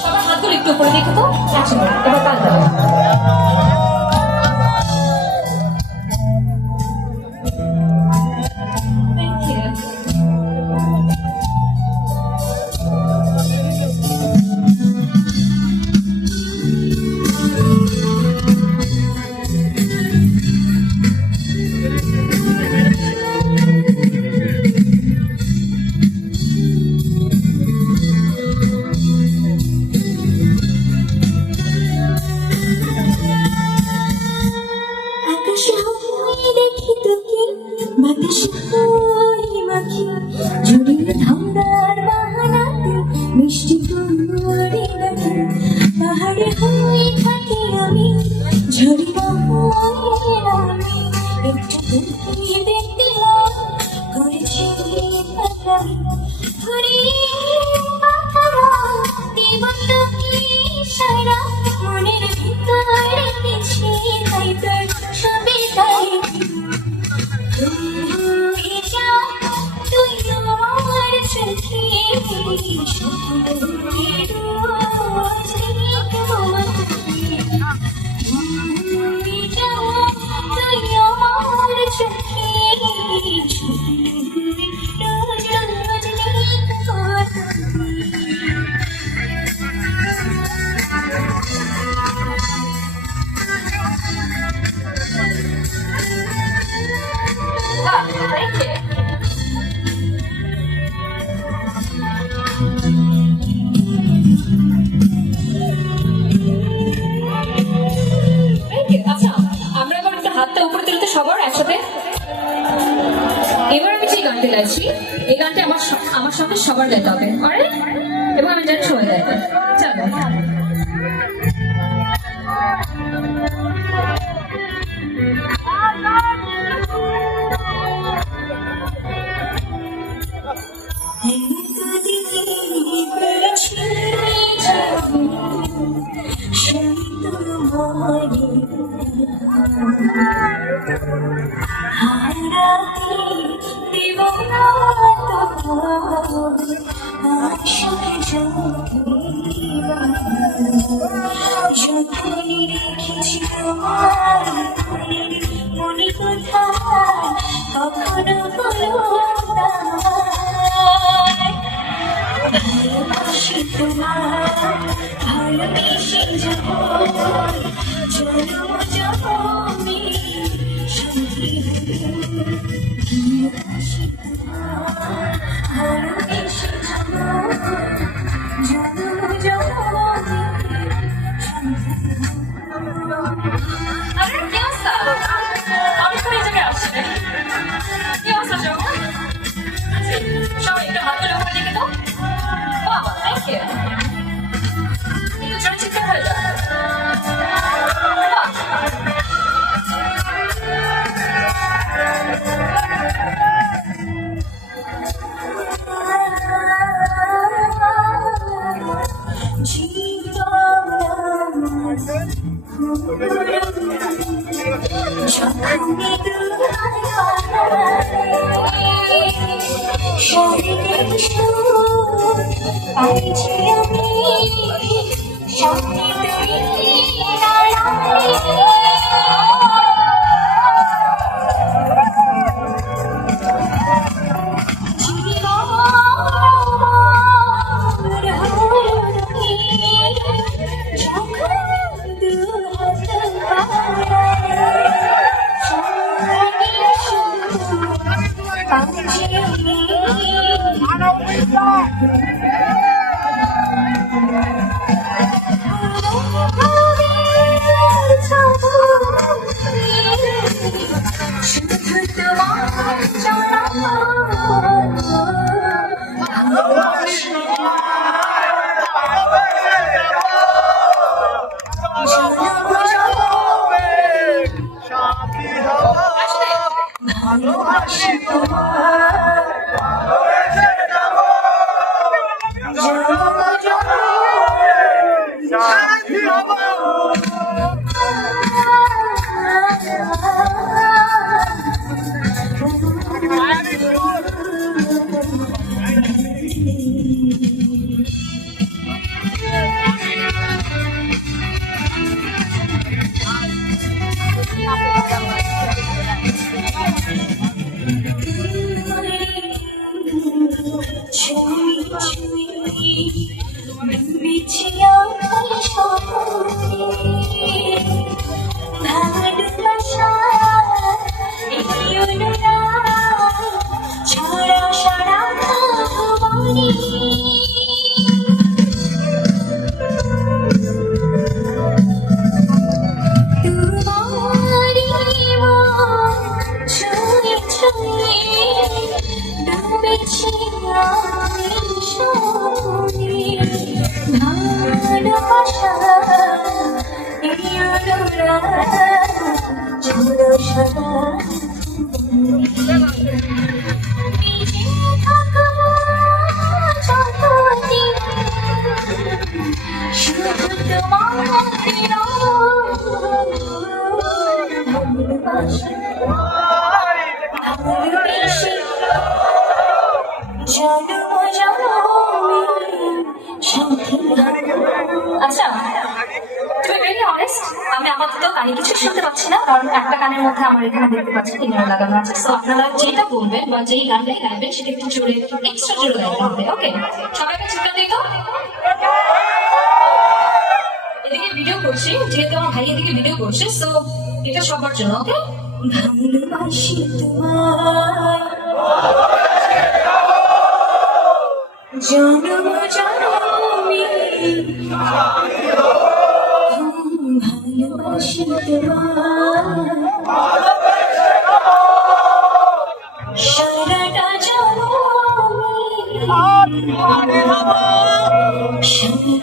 সবার হাতগুলো একটু উপরে দেখো তো। একসাথে এবার পাল্টা। Thank you. আকাশে হয়ে দেখি তোকে, বাতাসে হয়ে মাখি, ঝুড়ির ধান্দার বাহানাতে মিষ্টি করে ডাকি। পাহাড়ে হয়ে থাকি আমি, ঝড়ি হয়ে নামি, একটু তোকে দেখতে মন করেছে পাগলামি। ঘুরিয়ে পাখারা দেব তোকে ইশারা, মনের ভিতর রেখেছি তাই তোর ছবি তাই। তুই হয়ে যা, তুই আমার চোখে, স্বপ্নের রোজ তোমার। তুই হয়ে যা, তুই আমার চোখে, স্বপ্নের রোজ তোমার। Thank you. Thank you. আচ্ছা, আমরা এবার একটু হাতটা উপরে তুলতে সবার একসাথে। এবার আমি যে গানটি গাইছি, এই গানটি আমার সঙ্গে সবার গাইতে হবে। অলরাইট? এবং আমি জানি সবাই গাইবে। চলো। যখনই রেখেছি তোমার মনে কোথায়, কখনো বলো না। ভালোবাসি তোমার, ভালোবেসে যাব, জন্ম জন্মে সঙ্গী হবো। ভালোবাসি তোমার, ভালোবেসে যাব, জন্ম জন্মে সঙ্গী হবো। আরে কি অবস্থা? আমি তো এই জায়গায় আসছি নাকি? কি অবস্থা সবার? সবাই একটু হাতগুলো উপরে দেখে দাও। বাবা, থ্যাংক ইউ। একটু জোরে চিৎকার হয়ে যাও। বাহ। ছুঁই ছুঁই ডুবেছি আঁখার স্বপ্নে ভালোবাসা এই অনুরাগ ছড়া সারা ভুবনে তোমারি মন ছুঁয়ে ছুঁয়ে ডুবেছি আমি স্বপ্নে ভালোবাসা এই অনুরাগ ছড়া সারা বেঁচে থাকবো যতদিন শুধু তোমার ভালোবাসা ভালোবেসে জন্ম জন্মে সাথী আচ্ছা তুমি ভেরি অনেস্ট, আমি আপাতত কানে কিছু শুনতে পাচ্ছি না, কারণ একটা কানের মধ্যে আমার এখানে দেখতে পাচ্ছি তিনজন লাগানো আছে। সো আপনারা যেটা বলবেন বা যেই গানটাই গাইবেন সেটা একটু জোরে, এক্সট্রা জোরে গাইতে হবে। ওকে, সবাইকে চিন্তা দিই তো। এদিকে ভিডিও করছি, যেহেতু আমার ভাই এদিকে ভিডিও করছে, সো এটা সবার জন্য। ওকে, ভালোবাসি তোমার জন্ম জন্মে ভালোবাসি তোমার সারাটা জন্মে সাথী